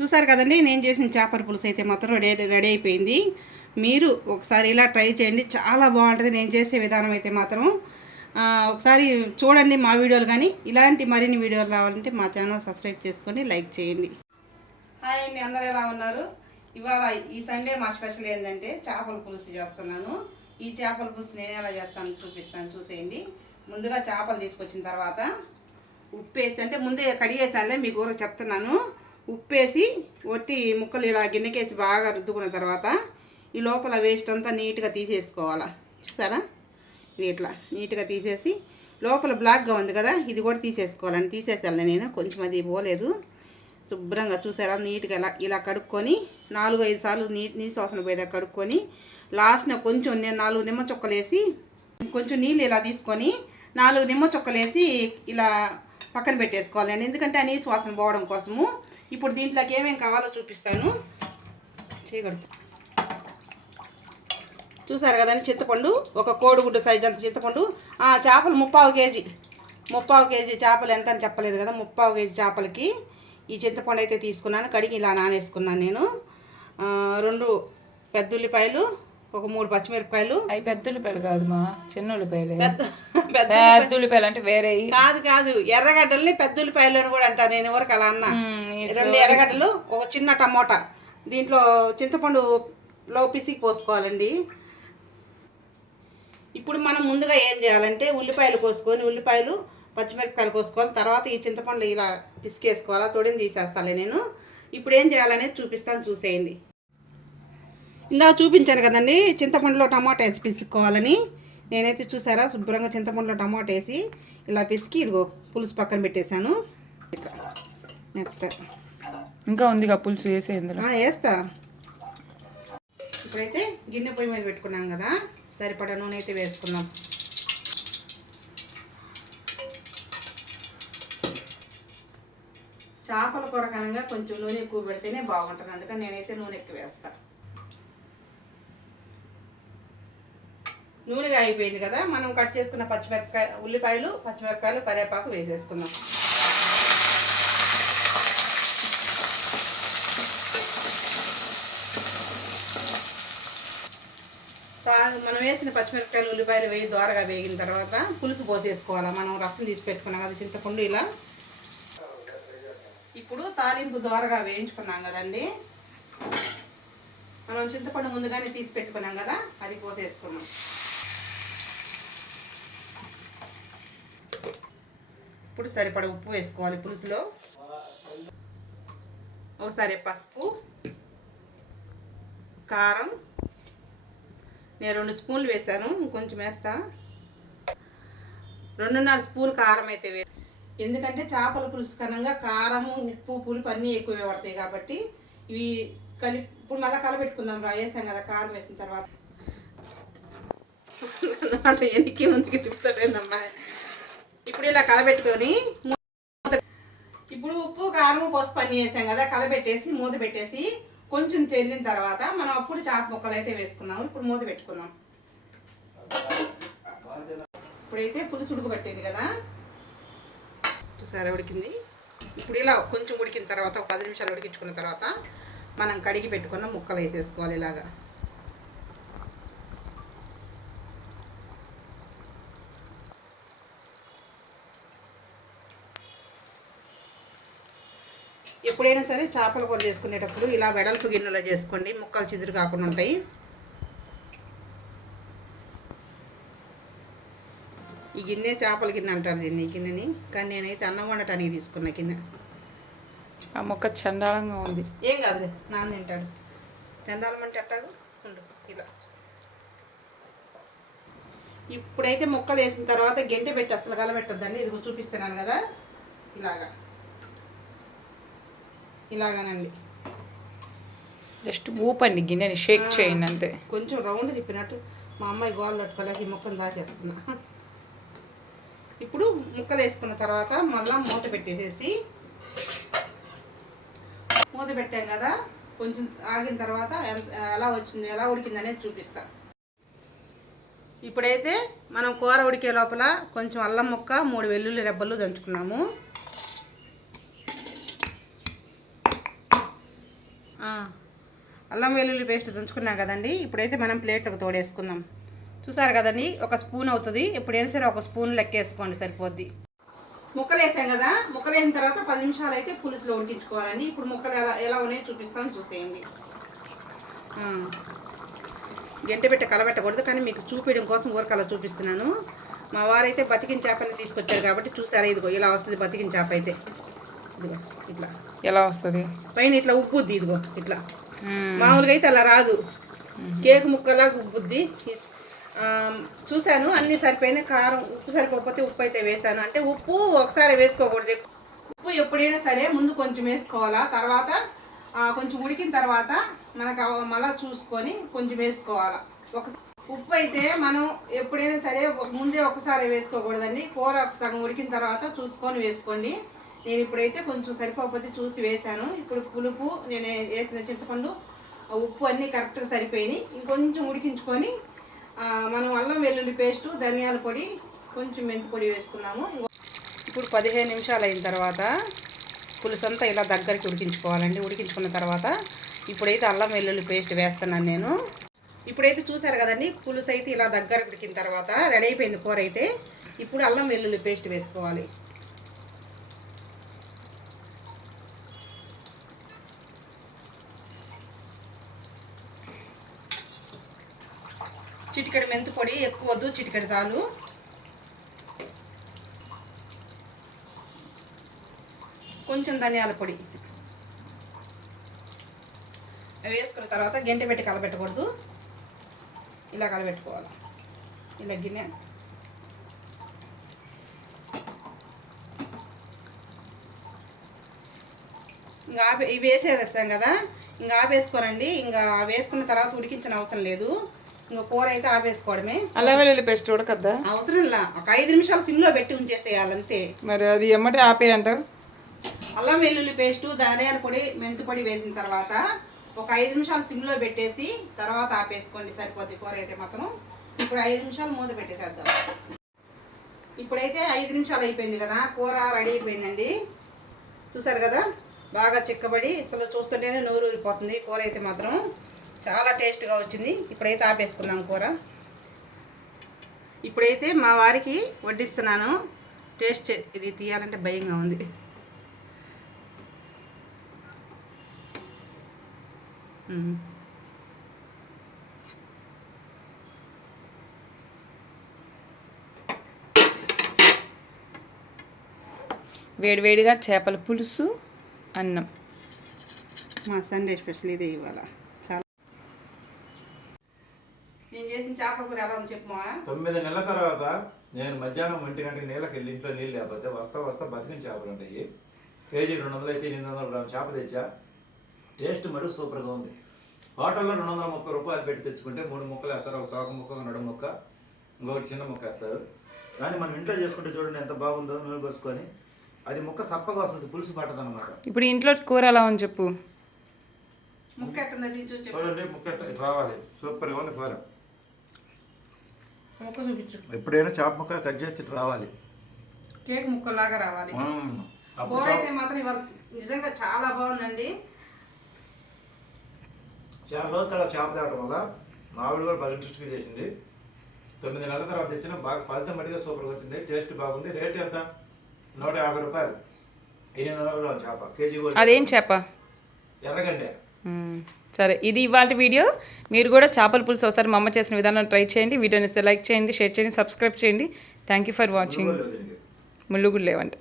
చూసారు కదండి నేను చేసిన చేపల పులుసు అయితే మాత్రం రెడీ రెడీ అయిపోయింది. మీరు ఒకసారి ఇలా ట్రై చేయండి చాలా బాగుంటుంది. నేను చేసే విధానం అయితే మాత్రం. ఒకసారి చూడండి మా వీడియోలు కానీ ఇలాంటి మరిన్ని వీడియోలు రావాలంటే మా ఛానల్ సబ్స్క్రైబ్ చేసుకొని లైక్ చేయండి. హాయ్ అండి అందరూ ఎలా ఉన్నారు? ఇవాళ ఈ సండే మా స్పెషల్ ఏంటంటే చేపల పులుసు చేస్తున్నాను. ఈ చేపల పులుసు నేను ఎలా చేస్తాను చూపిస్తాను చూసేయండి. ముందుగా చేపలు తీసుకొచ్చిన తర్వాత ఉప్పు వేసి అంటే ముందే కడిగేసానులే మీ కూర చెప్తున్నాను. ఉప్పు వేసి ఒట్టి ముక్కలు ఇలా గిన్నెకేసి బాగా రుద్దుకున్న తర్వాత ఈ లోపల వేస్ట్ అంతా నీట్గా తీసేసుకోవాలా. సరా ఇది ఇట్లా నీట్గా తీసేసి లోపల బ్లాక్గా ఉంది కదా ఇది కూడా తీసేసుకోవాలని తీసేసాను నేను కొంచెం అది పోలేదు. శుభ్రంగా చూసారా? నీట్గా ఇలా ఇలా కడుక్కొని నాలుగు ఐదు సార్లు నీ నీసు వాసన పోయేదాకా కడుక్కొని లాస్ట్న కొంచెం నేను నాలుగు నిమ్మ చుక్కలు వేసి కొంచెం నీళ్ళు ఇలా తీసుకొని నాలుగు నిమ్మ చుక్కలు వేసి ఇలా పక్కన పెట్టేసుకోవాలండి ఎందుకంటే ఆ నీసు వాసన పోవడం కోసము ఇప్పుడు దీంట్లోకి ఏమేమి కావాలో చూపిస్తాను. చేయగలరు చూసారు కదండి చింతపండు? ఒక కోడిగుడ్డు సైజ్ అంత చింతపండు. ఆ చేపలు ముప్పావు కేజీ. ముప్పావు కేజీ చేపలు ఎంత అని చెప్పలేదు కదా ముప్పావు కేజీ చేపలకి ఈ చింతపండు అయితే తీసుకున్నాను. కడిగి ఇలా నానేసుకున్నాను నేను. రెండు పెద్ద ఉల్లిపాయలు ఒక మూడు పచ్చిమిరపకాయలు. అవి పెద్ద ఉల్లిపాయలు కాదు మా చిన్న ఉల్లిపాయలే పెద్ద ఉల్లిపాయలు అంటే వేరే. కాదు కాదు. ఎర్రగడ్డల్ని పెద్ద ఉల్లిపాయలు అని కూడా అంటాను నేను ఎవరికి అలా అన్నా. రెండు ఎర్రగడ్డలు ఒక చిన్న టమోటా. దీంట్లో చింతపండులో పిసికి పోసుకోవాలండి. ఇప్పుడు మనం ముందుగా ఏం చేయాలంటే ఉల్లిపాయలు కోసుకొని ఉల్లిపాయలు పచ్చిమిరపకాయలు కోసుకోవాలి. తర్వాత ఈ చింతపండు ఇలా పిసికేసుకోవాలా. తొడిని తీసేస్తాలే నేను. ఇప్పుడు ఏం చేయాలనేది చూపిస్తాను. చూసేయండి. ఇందాక చూపించాను కదండి చింతపండులో టమాటా వేసి పిసుక్కోవాలని. నేనైతే చూసారా శుభ్రంగా చింతపండులో టమాటా వేసి ఇలా పిసికి ఇదిగో పులుసు పక్కన పెట్టేశాను. ఇక నెక్స్ట్. ఇంకా ఉందిగా పులుసు వేసే ఇందులో. వేస్తా. ఇప్పుడైతే గిన్నె పొయ్యి మీద పెట్టుకున్నాం కదా సరిపడా నూనె అయితే వేసుకున్నాం చేపల కూర కనుక కొంచెం నూనె ఎక్కువ పెడితేనే బాగుంటుంది. అందుకని నేనైతే నూనె ఎక్కువ వేస్తా. నూనెగా అయిపోయింది కదా మనం కట్ చేసుకున్న పచ్చిమిరపకాయ ఉల్లిపాయలు పచ్చిమిరపకాయలు కరివేపాకు వేసేసుకుందాం. తా- మనం వేసిన పచ్చిమిరపకాయలు ఉల్లిపాయలు వేయి దోరగా వేగిన తర్వాత పులుసు పోసేసుకోవాలా. మనం రసం తీసి పెట్టుకున్నాం కదా చింతపండు ఇలా. ఇప్పుడు తాలింపు దోరగా వేయించుకున్నాం కదండి. మనం చింతపండు ముందుగానే తీసి పెట్టుకున్నాం కదా అది పోసేసుకున్నాం ఇప్పుడు సరిపడ ఉప్పు వేసుకోవాలి పులుసులో. ఒకసారి పసుపు కారం. నేను రెండు స్పూన్లు వేసాను ఇంకొంచెం వేస్తా. రెండున్నర స్పూన్ కారం అయితే వేసి ఎందుకంటే చేపల పులుసు కనంగా కారము ఉప్పు పులుపు అన్నీ ఎక్కువే పడతాయి కాబట్టి ఇవి కలిపి ఇప్పుడు మళ్ళీ కలబెట్టుకుందాం రా వేసాం కదా కారం వేసిన తర్వాత. అంటే ఎనికి ముందుకి తిప్పుతాడేందమ్మా ఇప్పుడు ఇలా కలబెట్టుకొని ఇప్పుడు ఉప్పు కారం పసుపు పని చేసాం కదా కలబెట్టేసి మూత పెట్టేసి కొంచెం తెల్లిన తర్వాత మనం అప్పుడు చాప ముక్కలు అయితే వేసుకున్నాము ఇప్పుడు మూత పెట్టుకుందాం. ఇప్పుడైతే పులుసు ఉడకబెట్టింది కదా. సరే ఉడికింది? ఇప్పుడు ఇలా కొంచెం ఉడికిన తర్వాత ఒక పది నిమిషాలు ఉడికించుకున్న తర్వాత మనం కడిగి పెట్టుకున్న ముక్కలు వేసేసుకోవాలి ఇలాగా. ఎప్పుడైనా సరే చేపల కూర చేసుకునేటప్పుడు ఇలా వెడల్పు గిన్నెలో చేసుకోండి. ముక్కలు చిదురు కాకుండా ఉంటాయి. ఈ గిన్నె చేపల గిన్నె అంటారు దీన్ని ఈ గిన్నెని. కానీ నేనైతే అన్నం వండటానికి తీసుకున్న గిన్నె. ఆ మొక్క చండాలంగా ఉంది. ఏం కాదులే నాన్న తింటాడు. తిండాలం అంటే అట్టాగు? ఉండు ఇలా. ఇప్పుడైతే ముక్కలు వేసిన తర్వాత గెంటె పెట్టి అసలు కలబెట్టొద్దండి ఇదిగో చూపిస్తున్నాను కదా. ఇలాగా. ఇలాగానండి. జస్ట్ ఊపండి గిన్నెని షేక్ చేయండి అంతే. కొంచెం రౌండ్ తిప్పినట్టు మా అమ్మాయి గోల్ తట్టుకోలేక ఈ ముక్కను దాచేస్తున్నా. ఇప్పుడు ముక్కలు వేసుకున్న తర్వాత మళ్ళీ మూత పెట్టేసేసి మూత పెట్టాం కదా కొంచెం ఆగిన తర్వాత ఎలా వచ్చింది ఎలా ఉడికింది అనేది చూపిస్తా. ఇప్పుడైతే మనం కూర ఉడికే లోపల కొంచెం అల్లం ముక్క మూడు వెల్లుల్లి రెబ్బలు దంచుకున్నాము. అల్లం వెల్లుల్లి పేస్ట్ దంచుకున్నాం కదండి. ఇప్పుడైతే మనం ప్లేట్లకు తోడేసుకుందాం. చూసారు కదండి ఒక స్పూన్ అవుతుంది. ఎప్పుడైనా సరే ఒక స్పూన్ లెక్కేసుకోండి సరిపోద్ది. ముక్కలు వేసాం కదా ముక్కలు వేసిన తర్వాత పది నిమిషాలు అయితే పులుసులో ఉడికించుకోవాలండి. ఇప్పుడు ముక్కలు ఎలా ఎలా ఉన్నాయో చూపిస్తాను చూసేయండి. ఆ, పెట్టి కలబెట్టకూడదు కానీ మీకు చూపించడం కోసం ఊరకలా చూపిస్తున్నాను. మా వారైతే బతికిన చేపని తీసుకొచ్చారు కాబట్టి చూసారా ఇదిగో ఇలా వస్తుంది బతికిన చేప అయితే. ఇదిగో ఇట్లా. ఎలా వస్తుంది? పైన ఇట్లా ఉబ్బుద్ది ఇదిగో ఇట్లా. మామూలుగా అయితే అలా రాదు. కేక్ ముక్కలాగా ఉబ్బుద్ది. చూశాను అన్ని సరిపోయినాయి. కారం ఉప్పు సరిపోకపోతే ఉప్పు అయితే వేసాను అంటే ఉప్పు ఒకసారి వేసుకోకూడదు. ఉప్పు ఎప్పుడైనా సరే ముందు కొంచెం వేసుకోవాలా? తర్వాత కొంచెం ఉడికిన తర్వాత మనకు మళ్ళా చూసుకొని కొంచెం వేసుకోవాలా? ఒక ఉప్పు అయితే మనం ఎప్పుడైనా సరే ముందే ఒకసారి వేసుకోకూడదండి. కూర సగం ఉడికిన తర్వాత చూసుకొని వేసుకోండి. నేను ఇప్పుడైతే కొంచెం సరిపోకపోతే చూసి వేసాను ఇప్పుడు పులుపు నేను వేసిన చింతపండు ఉప్పు అన్నీ కరెక్ట్గా సరిపోయినాయి. ఇంకొంచెం ఉడికించుకొని మనం అల్లం వెల్లుల్లి పేస్టు ధనియాల పొడి కొంచెం మెంతి పొడి వేసుకున్నాము ఇప్పుడు పదిహేను నిమిషాలు అయిన తర్వాత పులుసు అంతా ఇలా దగ్గరికి ఉడికించుకోవాలండి. ఉడికించుకున్న తర్వాత ఇప్పుడైతే అల్లం వెల్లుల్లి పేస్ట్ వేస్తున్నాను నేను. ఇప్పుడైతే చూసారు కదండి పులుసు అయితే ఇలా దగ్గరకు ఉడికిన తర్వాత రెడీ అయిపోయింది కూర అయితే. ఇప్పుడు అల్లం వెల్లుల్లి పేస్ట్ వేసుకోవాలి. చిటికెడు మెంతి పొడి ఎక్కువ వద్దు చిటికెడు చాలు. కొంచెం ధనియాల పొడి. అవి వేసుకున్న తర్వాత గంటె పెట్టి కలబెట్టకూడదు. ఇలా కలబెట్టుకోవాలి. ఇలా గిన్నె. ఇంకా ఆపే ఇవి వేసేస్తాం కదా. ఇంకా ఆపేసుకోరండి. ఇంకా వేసుకున్న తర్వాత ఉడికించిన అవసరం లేదు. ఇంకా కూర అయితే ఆపేసుకోవడమే. అల్లం వెల్లుల్లి పేస్ట్ ఉడకద్దా అవసరం లా ఒక ఐదు నిమిషాలు సిమ్లో పెట్టి ఉంచేసేయాలి అంతే మరి అది ఎమ్మటే ఆపే అంటారు? అల్లం వెల్లుల్లి పేస్టు ధనియాల పొడి మెంతి పొడి వేసిన తర్వాత ఒక ఐదు నిమిషాలు సిమ్లో పెట్టేసి తర్వాత ఆపేసుకోండి. సరిపోద్ది కూర అయితే మాత్రం. ఇప్పుడు ఐదు నిమిషాలు మూత పెట్టేసేద్దాం. ఇప్పుడైతే ఐదు నిమిషాలు అయిపోయింది కదా. కూర రెడీ అయిపోయిందండి. చూసారు కదా? బాగా చిక్కబడి అసలు చూస్తుంటేనే నోరు ఊరిపోతుంది కూర అయితే మాత్రం. చాలా టేస్ట్గా వచ్చింది. ఇప్పుడైతే ఆపేసుకుందాం కూర. ఇప్పుడైతే మా వారికి వడ్డిస్తున్నాను. టేస్ట్ చే- ఇది తీయాలంటే భయంగా ఉంది. వేడివేడిగా చేపల పులుసు అన్నం. మా సండే స్పెషల్ ఇదే ఇవాళ. నేను చేసిన చేపల కూర ఎలా ఉంది చెప్పమా తొమ్మిది నెలల తర్వాత నేను మధ్యాహ్నం ఒంటి గంటకి నీళ్ళకి వెళ్ళి ఇంట్లో నీళ్ళు లేకపోతే వస్తా వస్తా బతికిన చేపలు ఉంటాయి. కేజీ రెండు వందలు అయితే ఎనిమిది వందల గ్రాముల చేప తెచ్చా? టేస్ట్ మరి సూపర్గా ఉంది. హోటల్లో రెండు వందల ముప్పై రూపాయలు పెట్టి తెచ్చుకుంటే మూడు ముక్కలు వేస్తారు ఒక తోక ముక్క నడు ముక్క ఇంకొకటి చిన్న ముక్క వేస్తారు. కానీ మనం ఇంట్లో చేసుకుంటే చూడండి ఎంత బాగుందో నూనె పోసుకొని. అది ముక్క సప్పగా వస్తుంది పులుసు పట్టదు అనమాట ఇప్పుడు ఇంట్లో కూర ఎలా ఉంది చెప్పు? ముక్క చూడండి ముక్క రావాలి. సూపర్గా ఉంది కూర. ముక్క చూపించు. ఎప్పుడైనా చేప ముక్క కట్ చేసి రావాలి. కేక్ ముక్కలాగా రావాలి. కూర అయితే మాత్రం ఇవాళ నిజంగా చాలా బాగుందండి. చాలా రోజుల తర్వాత చేప తేవడం వల్ల మా ఆవిడ కూడా బాగా ఇంట్రెస్ట్గా చేసింది. తొమ్మిది నెలల తర్వాత తెచ్చిన బాగా ఫలితం మడిగా సూపర్గా వచ్చింది. టేస్ట్ బాగుంది. రేట్ ఎంత? నూట యాభై రూపాయలు. ఎనిమిది వందల చేప. కేజీ కూడా అదేం చేప? ఎర్రగండే. సరే ఇది ఇవాళ వీడియో. మీరు కూడా చేపల పులుసు ఒకసారి మా అమ్మ చేసిన విధానం ట్రై చేయండి. వీడియోని లైక్ చేయండి షేర్ చేయండి సబ్స్క్రైబ్ చేయండి. థ్యాంక్ యూ ఫర్ వాచింగ్ ముళ్ళు కూడా లేవంట.